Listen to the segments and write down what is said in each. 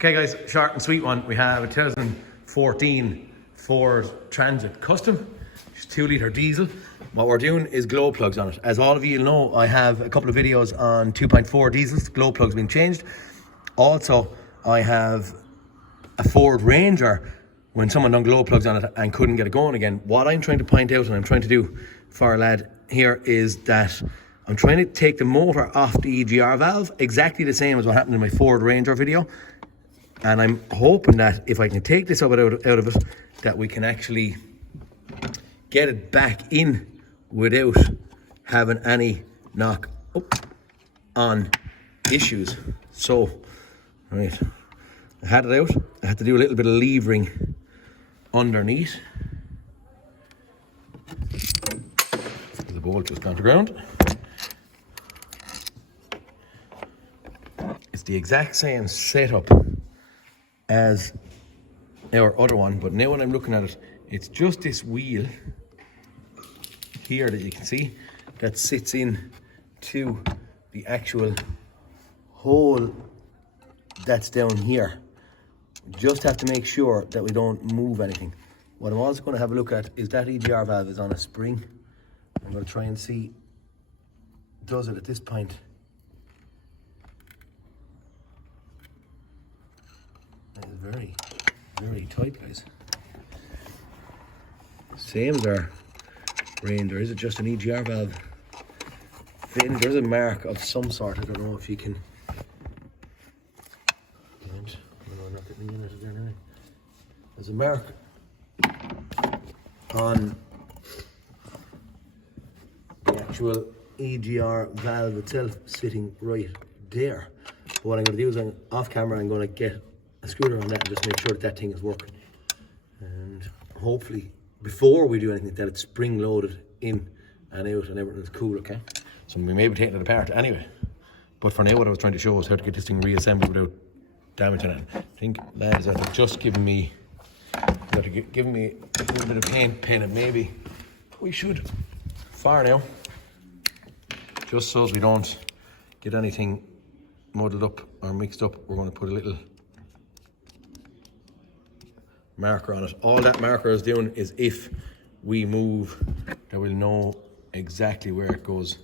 Okay guys, short and sweet one. We have a 2014 Ford Transit Custom. It's 2 litre diesel. What we're doing is glow plugs on it. As all of you know, I have a couple of videos on 2.4 diesels, glow plugs being changed. Also, I have a Ford Ranger when someone done glow plugs on it and couldn't get it going again. What I'm trying to point out and I'm trying to do for a lad here is that I'm trying to take the motor off the EGR valve, exactly the same as what happened in my Ford Ranger video. And I'm hoping that if I can take this out of it, that we can actually get it back in without having any knock on issues. So, right, I had it out. I had to do a little bit of levering underneath. The bolt just gone to ground. It's the exact same setup as our other one, but now when I'm looking at it, it's just this wheel here that you can see that sits in to the actual hole that's down here. Just have to make sure that we don't move anything. What I'm also going to have a look at is that EGR valve is on a spring. I'm going to try and see, does it at this point. That is very, very tight, guys. Same as our Ranger. Is it just an EGR valve? Then there's a mark of some sort. I don't know if you can. There's a mark on the actual EGR valve itself sitting right there. But what I'm going to do is off camera I'm going to get a screwdriver on that and just make sure that that thing is working. And hopefully before we do anything that it's spring loaded in and out and everything's cool, okay? So we may be taking it apart anyway. But for now what I was trying to show is how to get this thing reassembled without damaging it. I think lads have just given me a little bit of paint pen, and maybe we should fire now, just so as we don't get anything muddled up or mixed up. We're going to put a little marker on it. All that marker is doing is if we move, that we'll know exactly where it goes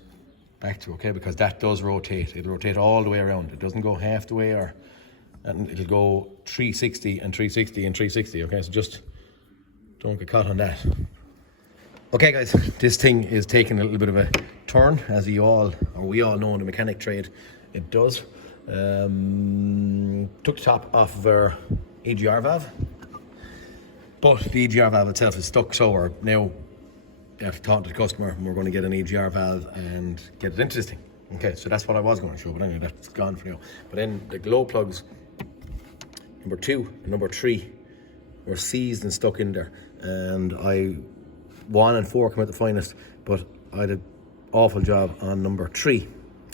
back to, okay? Because that does rotate. It'll rotate all the way around. It doesn't go half the way, and it'll go 360 and 360 and 360, okay? So just don't get caught on that. Okay guys, this thing is taking a little bit of a turn, as we all know in the mechanic trade it does. Took the top off of our EGR valve, but the EGR valve itself is stuck, so we're now after talking to the customer, we're going to get an EGR valve and get it into this thing. Okay, so that's what I was going to show, but anyway, that's gone for now. But then the glow plugs, number 2 and number 3, were seized and stuck in there. And 1 and 4 come out the finest, but I did an awful job on number 3.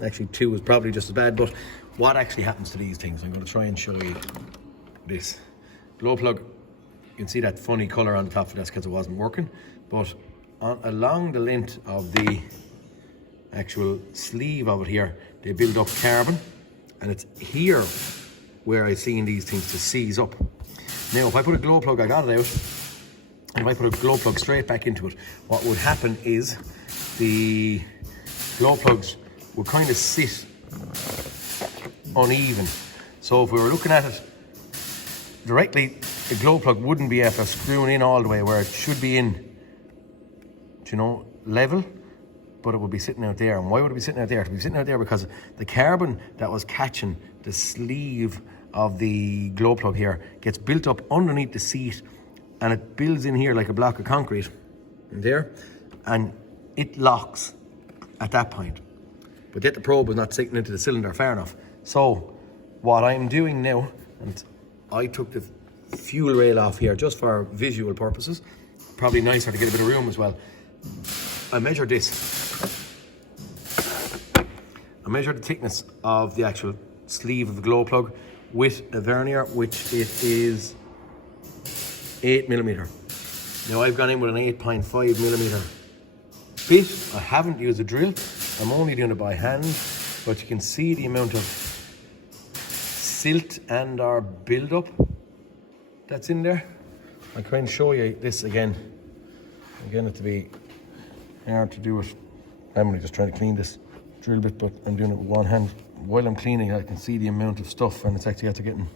Actually, 2 was probably just as bad, but what actually happens to these things, I'm going to try and show you this. Glow plug, you can see that funny colour on the top of this because it wasn't working, but along the length of the actual sleeve of it here, they build up carbon, and it's here where I've seen these things to seize up. Now, if I put a glow plug, I got it out, and if I put a glow plug straight back into it, what would happen is the glow plugs would kind of sit uneven. So if we were looking at it directly, the glow plug wouldn't be after screwing in all the way where it should be in, you know, level, but it would be sitting out there. And why would it be sitting out there? It would be sitting out there because the carbon that was catching the sleeve of the glow plug here gets built up underneath the seat, and it builds in here like a block of concrete in there, and it locks at that point. But yet the probe was not sinking into the cylinder far enough. So what I'm doing now, and I took the fuel rail off here just for visual purposes, probably nicer to get a bit of room as well. I measured this. I measured the thickness of the actual sleeve of the glow plug with a vernier, which it is 8mm. Now I've gone in with an 8.5mm bit. I haven't used a drill. I'm only doing it by hand, but you can see the amount of silt and our build-up that's in there. I'll try and show you this again. Again, it'll be hard to do it. I'm only just trying to clean this drill bit, but I'm doing it with one hand. While I'm cleaning, I can see the amount of stuff, and it's actually getting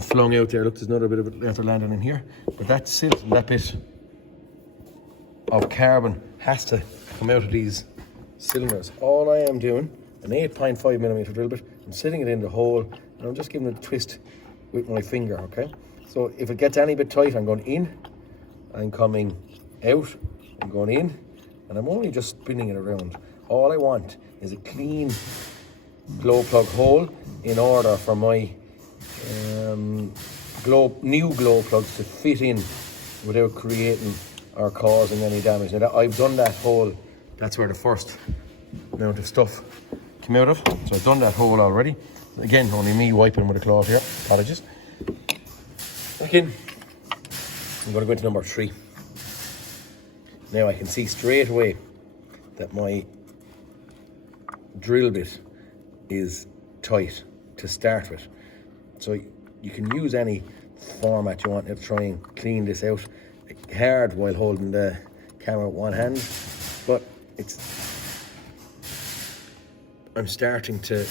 flung out there. Look, there's another bit of it after landing in here. But that silt and that bit of carbon has to come out of these cylinders. All I am doing, an 8.5mm drill bit, I'm sitting it in the hole, and I'm just giving it a twist with my finger, okay? So if it gets any bit tight, I'm going in, I'm coming out, I'm going in, and I'm only just spinning it around. All I want is a clean glow plug hole in order for my new glow plugs to fit in without creating or causing any damage. Now I've done that hole, that's where the first amount of stuff came out of. So I've done that hole already. Again, only me wiping with a cloth here, apologies. Again, I'm going to go into number 3. Now I can see straight away that my drill bit is tight to start with. So you can use any format you want to try and clean this out. Hard while holding the camera with one hand, but I'm starting to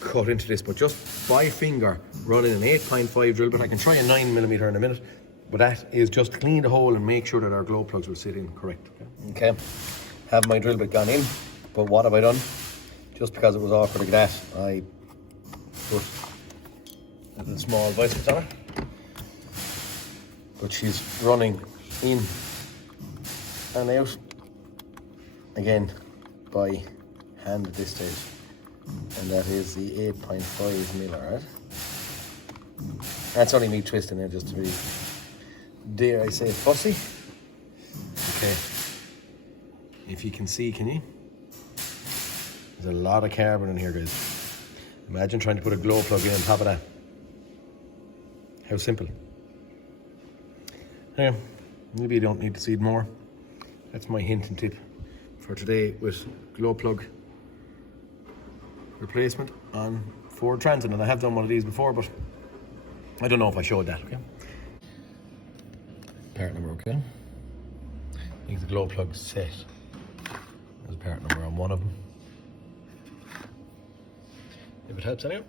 cut into this, but just by finger running an 8.5 drill bit. I can try a 9mm in a minute, but that is just to clean the hole and make sure that our glow plugs will sit in correct. Okay, have my drill bit gone in, but what have I done? Just because it was awkward like that, I put a little small biceps on it. But she's running in and out again by hand at this stage, and that is the 8.5mm, right? That's only me twisting it just to be, dare I say, fussy. Okay, if you can see, can you? There's a lot of carbon in here, guys. Imagine trying to put a glow plug in on top of that. How simple. Yeah, maybe you don't need to see it more. That's my hint and tip for today with glow plug replacement on Ford Transit. And I have done one of these before, but I don't know if I showed that, okay? Part number, okay? I think the glow plug set. There's a part number on one of them. If it helps anyhow.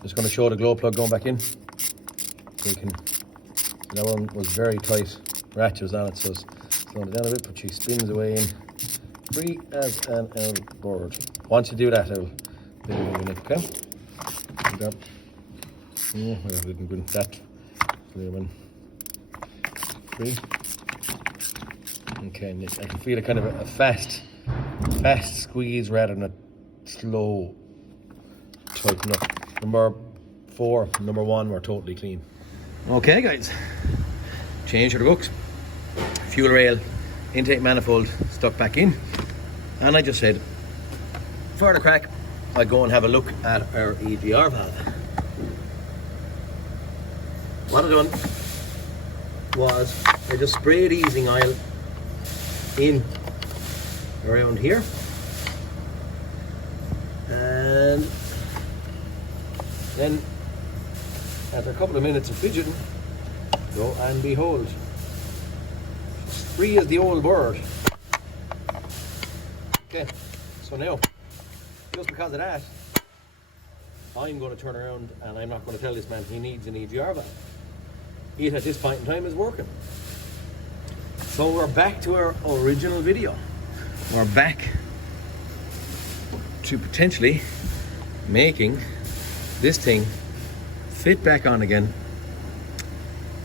Just going to show the glow plug going back in. So you can. That one was very tight ratchets on it, so it's slowing it down a bit, but she spins away in free as an old board. Once you do that, it'll do it in, okay? Like that. Yeah, I didn't win that. Free. Okay, and I can feel a kind of a fast squeeze rather than a slow tighten up. Number 4, number 1 were totally clean. Okay guys, change of the books. Fuel rail, intake manifold stuck back in, and I just said for the crack I'd go and have a look at our EGR valve. What I done was I just sprayed easing oil in around here, and then after a couple of minutes of fidgeting, lo and behold, it's free as the old bird. Okay, so now, just because of that, I'm going to turn around and I'm not going to tell this man he needs an EGR valve. It at this point in time is working. So we're back to our original video. We're back to potentially making this thing fit back on again.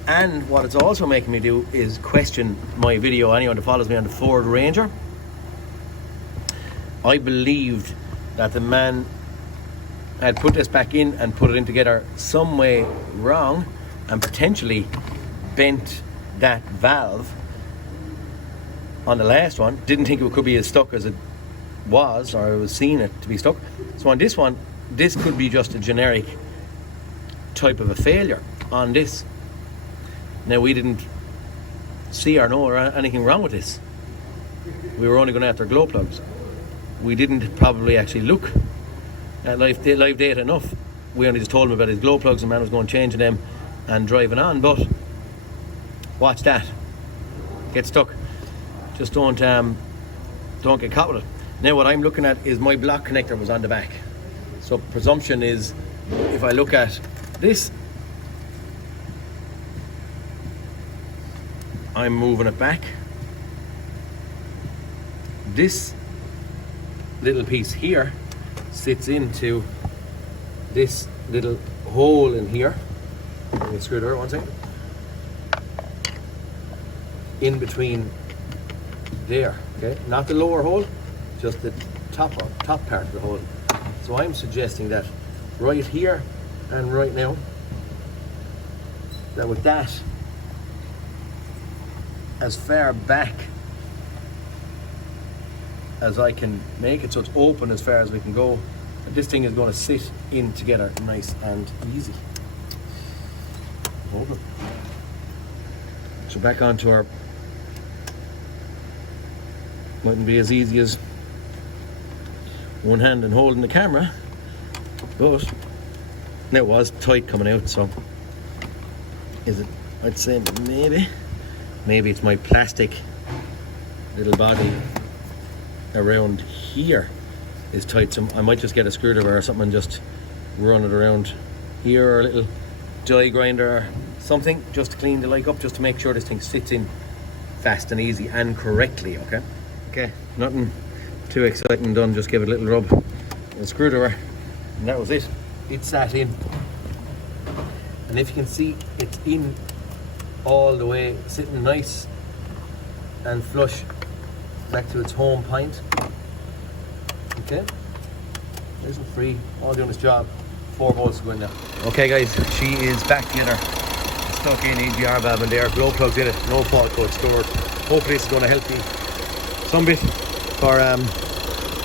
And what it's also making me do is question my video. Anyone that follows me on the Ford Ranger, I believed that the man had put this back in and put it in together some way wrong and potentially bent that valve on the last one. Didn't think it could be as stuck as it was, or I was seeing it to be stuck. So on this one, this could be just a generic type of a failure on this. Now, we didn't see or know or anything wrong with this. We were only going after glow plugs. we didn't probably actually look at live data enough. We only just told him about his glow plugs, and man was going changing them and driving on. But watch that, get stuck. Just don't get caught with it. Now what I'm looking at is my block connector was on the back. So presumption is, if I look at this, I'm moving it back. This little piece here sits into this little hole in here. Let me screw it over one second. In between there, okay? Not the lower hole, just the top part of the hole. So I'm suggesting that right here and right now, that with that as far back as I can make it, so it's open as far as we can go, and this thing is going to sit in together nice and easy. Open. So back onto our, mightn't be as easy as one hand and holding the camera, but it was tight coming out. So is it, I'd say maybe it's my plastic little body around here is tight. So I might just get a screwdriver or something and just run it around here, or a little die grinder or something, just to clean the like up, just to make sure this thing sits in fast and easy and correctly. Okay, nothing too exciting done, just give it a little rub with a screwdriver, and that was it. It sat in, and if you can see, it's in all the way, sitting nice and flush back to its home point. Okay, nice and free, all doing its job. 4 bolts to go in there. Okay guys, she is back together, stuck in EGR valve in there, glow plugs in it, no fault code stored. Hopefully this is going to help you some bit for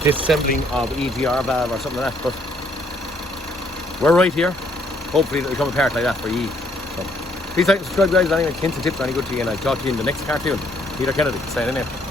disassembling of EGR valve or something like that, but we're right here. Hopefully it'll come apart like that for you. So please like and subscribe guys. Anyway, hints and tips are any good to you, and I'll talk to you in the next cartoon. Peter Kennedy, signing in.